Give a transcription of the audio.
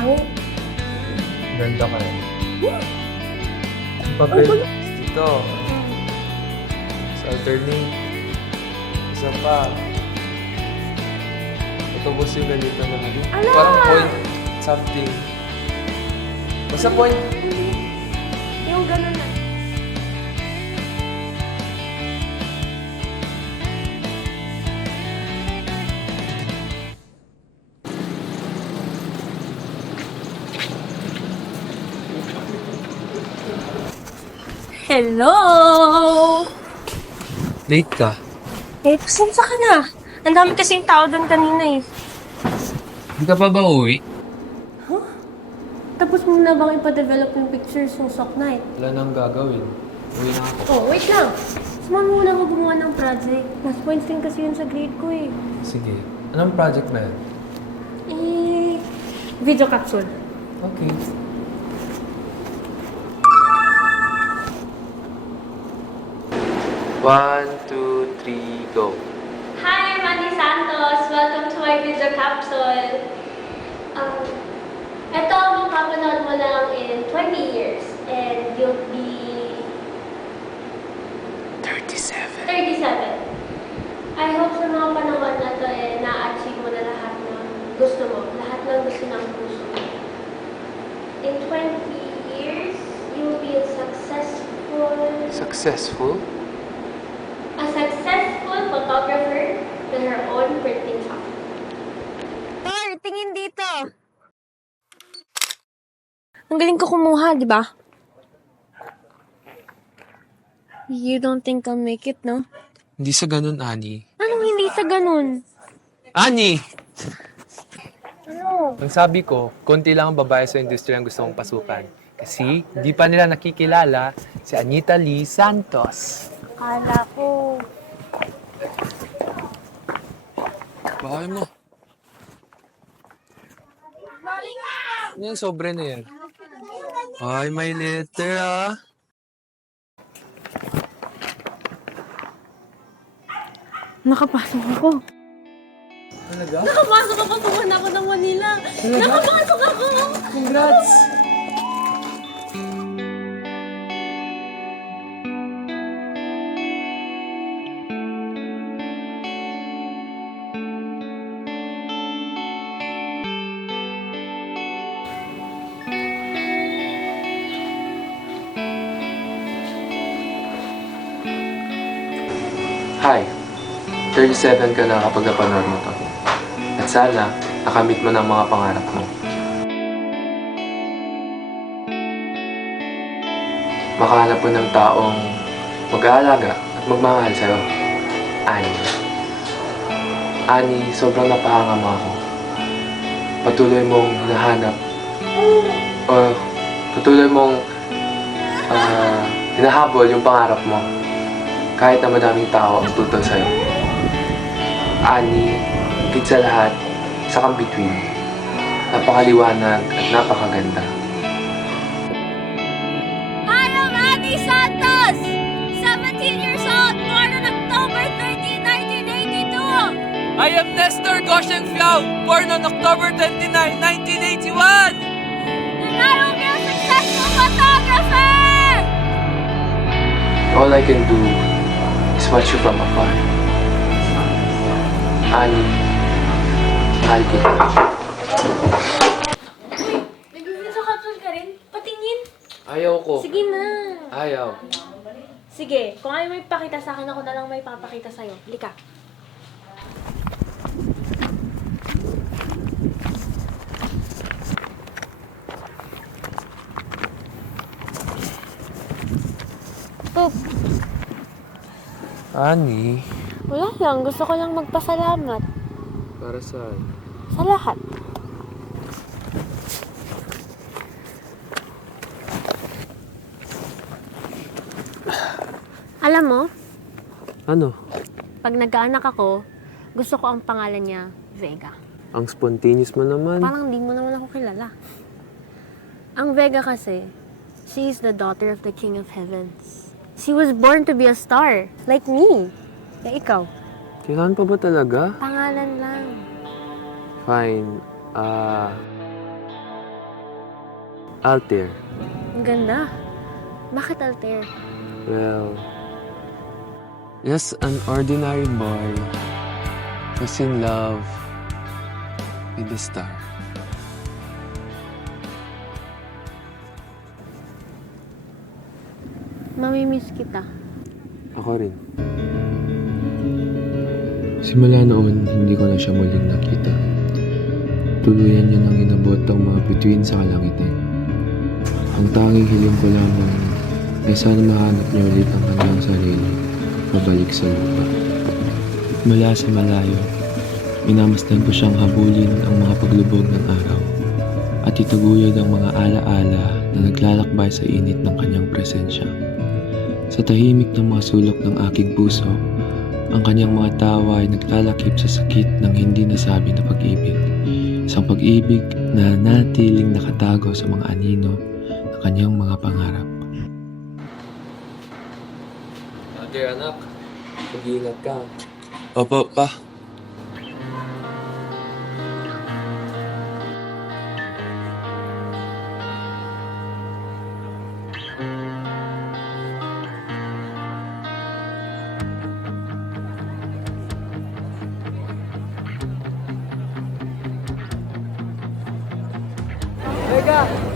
pangit. Ganda ka eh. Ang Ang papel. gulo. Dito. Sa alternate. Isa pa. Ito boss yung galit naman ulit. Ala! Parang point something. Basta point. Yung ganun na. Hello! Late ka. Eh, pasensya ka na. Ang dami kasing tao doon kanina eh. Hindi ka pa ba uwi? Tapos mo na bang ipa-develop yung pictures yung sock night? Wala nang gagawin. Uwi na ako. Oh, wait lang. Suman mo muna ako gumawa ng project. Last points din kasi yun sa grade ko eh. Sige. Anong project na yan? Eh, video capsule. Okay. One, two, three, go. Hi, I'm Andy Santos. Welcome to my video capsule. Ito ang mapapanood mo lang in 20 years. And you'll be 37. 37. I hope sa mga panahon na to na-achieve mo na lahat ng gusto mo. Lahat ng gusto ng puso mo. In 20 years, you'll be a successful photographer with her own printing shop. Tor, tingin dito! Ang galing ko kumuha, di ba? You don't think I'll make it, no? Hindi sa ganun, Ani. Anong hindi sa ganun? Ani! Ano? Ang sabi ko, konti lang ang babae sa industriya ang gusto kong pasukan. Kasi di pa nila nakikilala si Anita Lee Santos. Akala ko. Bahay mo. Ano yung sobre na yan? Ay, may letter ah. Nakapasok ako. Talaga? Nakapasok ako. Pumunta ako ng Manila. Talaga? Nakapasok ako. Congrats! Hi, 37 ka na kapag napanood mo to. At sana, nakamit mo ng mga pangarap mo. Makahanap mo ng taong mag-aalaga at magmahal sa'yo. Ani. Ani, sobrang napahanga mo ako. Patuloy mong hinahanap o patuloy mong hinahabol yung pangarap mo. Kahit na madaming tao ang tutol sa'yo. Ani, higit sa lahat, isa kang bituin. Napakaliwanag at napakaganda. Hi, I'm Andy Santos! 17 years old, born on October 13, 1982! I am Nestor Goshen Fiao, born on October 29, 1981! And I will be a successful photographer! All I can do is watch you from afar. Ani, mahal kita. Nag-video capsule ka rin? Patingin! Ayaw ko. Sige na! Ayaw. Sige, kung ayaw mo ipakita sa akin, ako na lang may papakita sa'yo. Halika. Poop. Ani, Wala lang. Gusto ko lang magpasalamat. para saan? Sa lahat. Alam mo, Ano? pag nagkaanak ako, gusto ko ang pangalan niya, Vega. Ang spontaneous mo naman. Parang di mo naman ako kilala. Ang Vega kasi, she is the daughter of the King of Heavens. She was born to be a star, like me. Eh, ikaw, Kailangan pa ba talaga? pangalan lang. Fine. Altair. Ang ganda. Bakit Altair? Well, just an ordinary boy who's in love with the star. Mamimiss kita. Ako rin. Simula noon, hindi ko na siya muling nakita. Tuluyan niya nang inabot ang mga bituin sa kalangitan. Ang tanging hiling ko lamang ay sana mahanap niya ulit ang kanyang sarili, pabalik sa lupa. Mula sa malayo, minamasdan ko siyang habulin ang mga paglubog ng araw at itaguyod ang mga alaala na naglalakbay sa init ng kanyang presensya. Sa tahimik ng mga sulok ng aking puso, ang kanyang mga tawa ay naglalakip sa sakit ng hindi nasabi na pag-ibig. Isang pag-ibig na natiling nakatago sa mga anino ng kanyang mga pangarap. Dear anak, mag-iingat ka. Opo, pa. Teka,